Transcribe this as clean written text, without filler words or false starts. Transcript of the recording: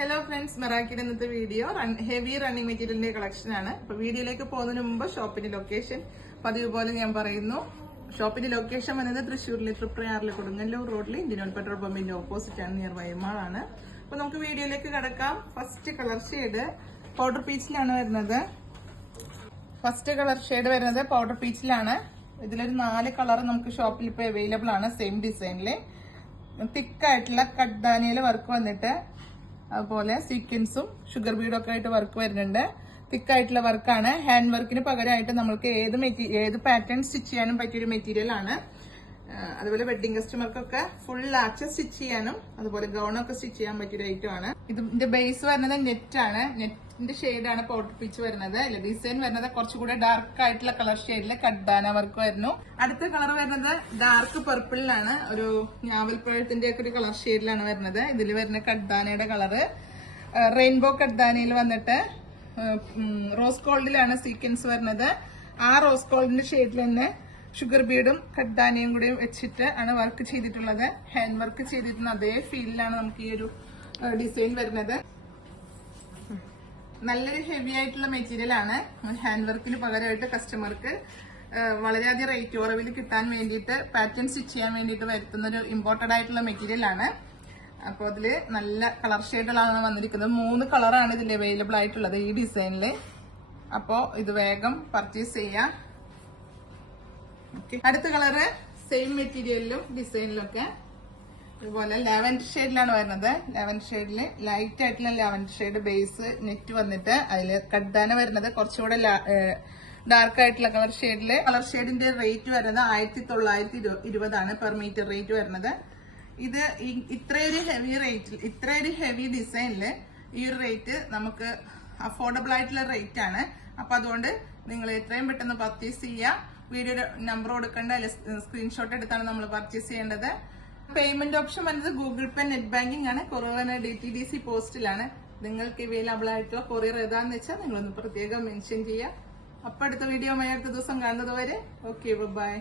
Hello friends, മെറാക്കിന്റെ ഇന്നത്തെ video heavy running മെറ്റീരിയലിന്റെ collection ആണ്. അപ്പൊ വീഡിയോയിലേക്ക് പോകുന്നതിന് മുമ്പ് ഷോപ്പിന്റെ ലൊക്കേഷൻ പതിവ് പോലെ ഞാൻ പറയുന്നു. ഷോപ്പിന്റെ ലൊക്കേഷൻ വന്നത് തൃശ്ശൂരിലെ തൃപ്രയാറിലെ കൊടുങ്ങല്ലൂർ റോഡിലെ ഇന്ത്യൻ ഓയിൽ പെട്രോൾ പമ്പിന്റെ ഓപ്പോസിറ്റ് ആണ്, നിയർ വൈമാൾ ആണ്. അപ്പൊ നമുക്ക് വീഡിയോയിലേക്ക് കടക്കാം. ഫസ്റ്റ് കളർ ഷെയ്ഡ് പൗഡർ പീച്ചിലാണ് വരുന്നത്. പൗഡർ പീച്ചിലാണ്. ഇതിലൊരു 4 കളർ നമുക്ക് ഷോപ്പിൽ ഇപ്പൊ അവൈലബിൾ ആണ്. സെയിം ഡിസൈനില് തിക്കായിട്ടുള്ള കഡ്ദാനിയില് വർക്ക് വന്നിട്ട് അതുപോലെ സീക്വൻസും ഷുഗർ ബീഡും ഒക്കെ ആയിട്ട് വർക്ക് വരുന്നുണ്ട്. തിക്കായിട്ടുള്ള വർക്കാണ്. ഹാൻഡ് വർക്കിന് പകരമായിട്ട് നമുക്ക് ഏത് പാറ്റേൺ സ്റ്റിച്ച് ചെയ്യാനും പറ്റിയൊരു മെറ്റീരിയൽ ആണ്. അതുപോലെ വെഡിങ് കസ്റ്റമർക്കൊക്കെ ഫുൾ ലാച്ച് സ്റ്റിച്ച് ചെയ്യാനും അതുപോലെ ഗൗണൊക്കെ സ്റ്റിച്ച് ചെയ്യാൻ പറ്റിയൊരു ഐറ്റം ആണ്. ഇതിന്റെ ബേസ് വരുന്നത് നെറ്റ് ആണ്. നെറ്റിന്റെ ഷെയ്ഡാണ് പൗഡർ പീച്ച് വരുന്നത്. ഡിസൈൻ വരുന്നത് കുറച്ചുകൂടെ ഡാർക്ക് ആയിട്ടുള്ള കളർ ഷെയ്ഡില് കഡ്ദാന വർക്ക് വരുന്നു. അടുത്ത കളർ വരുന്നത് ഡാർക്ക് പർപ്പിളിലാണ്. ഒരു ഞാവൽപ്പഴത്തിന്റെ ഒക്കെ ഒരു കളർ ഷെയ്ഡിലാണ് വരുന്നത്. ഇതിൽ വരുന്ന കഡ്ദാനയുടെ കളറ് റെയിൻബോ കഡ്ദാനയിൽ വന്നിട്ട് റോസ് ഗോൾഡിലാണ് സീക്വൻസ് വരുന്നത്. ആ റോസ് ഗോൾഡിന്റെ ഷെയ്ഡിൽ തന്നെ ഷുഗർ ബീഡും കഡ്ദാനയും കൂടി വെച്ചിട്ട് ആണ് വർക്ക് ചെയ്തിട്ടുള്ളത്. ഹാൻഡ് വർക്ക് ചെയ്തിട്ടുള്ള അതേ ഫീലിലാണ് നമുക്ക് ഈ ഒരു ഡിസൈൻ വരുന്നത്. നല്ലൊരു ഹെവി ആയിട്ടുള്ള മെറ്റീരിയൽ ആണ്. ഹാൻഡ് വർക്കിന് പകരമായിട്ട് കസ്റ്റമർക്ക് വളരെയധികം റേറ്റ് കുറവിൽ കിട്ടാൻ വേണ്ടിയിട്ട് പാറ്റേൺ സ്റ്റിച്ച് ചെയ്യാൻ വേണ്ടിയിട്ട് വരുത്തുന്ന ഒരു ഇമ്പോർട്ടഡ് ആയിട്ടുള്ള മെറ്റീരിയൽ ആണ്. അപ്പോൾ അതില് നല്ല കളർ ഷെയ്ഡുകളാണ് വന്നിരിക്കുന്നത്. 3 കളറാണ് ഇതിൽ അവൈലബിൾ ആയിട്ടുള്ളത് ഈ ഡിസൈനില്. അപ്പോൾ ഇത് വേഗം പർച്ചേസ് ചെയ്യാം. അടുത്ത കളറ് സെയിം മെറ്റീരിയലിലും ഡിസൈനിലും ഒക്കെ അതുപോലെ ലാവൻഡർ ഷെയ്ഡിലാണ് വരുന്നത്. ലാവൻഡർ ഷെയ്ഡില് ലൈറ്റ് ആയിട്ടുള്ള ലാവൻഡർ ഷെയ്ഡ് ബേസ് നെറ്റ് വന്നിട്ട് അതില് കഡ്ദാന വരുന്നത് കുറച്ചുകൂടെ ഡാർക്ക് ആയിട്ടുള്ള കളർ ഷെയ്ഡില്. കളർ ഷെയ്ഡിന്റെ റേറ്റ് വരുന്നത് 1920 ആണ് പെർ മീറ്റർ റേറ്റ് വരുന്നത്. ഇത് ഇത്രയൊരു ഹെവി ഡിസൈനില് ഈ ഒരു റേറ്റ് നമുക്ക് അഫോർഡബിൾ ആയിട്ടുള്ള റേറ്റ് ആണ്. അപ്പൊ അതുകൊണ്ട് നിങ്ങൾ എത്രയും പെട്ടെന്ന് പർച്ചേസ് ചെയ്യുക. വീഡിയോയുടെ നമ്പർ കൊടുക്കേണ്ട, സ്ക്രീൻഷോട്ട് എടുത്താണ് നമ്മൾ പർച്ചേസ് ചെയ്യേണ്ടത്. പേയ്മെന്റ് ഓപ്ഷൻ വന്നത് ഗൂഗിൾ പേ, നെറ്റ് ബാങ്കിംഗ് ആണ്. കുറവ് DTDC പോസ്റ്റിലാണ്. നിങ്ങൾക്ക് അവൈലബിൾ ആയിട്ടുള്ള കൊറിയർ ഏതാന്ന് വെച്ചാൽ നിങ്ങളൊന്ന് പ്രത്യേകം മെൻഷൻ ചെയ്യുക. അപ്പൊ അടുത്ത വീഡിയോ അടുത്ത ദിവസം കാണുന്നത് വരെ ഓക്കെ, ബൈ.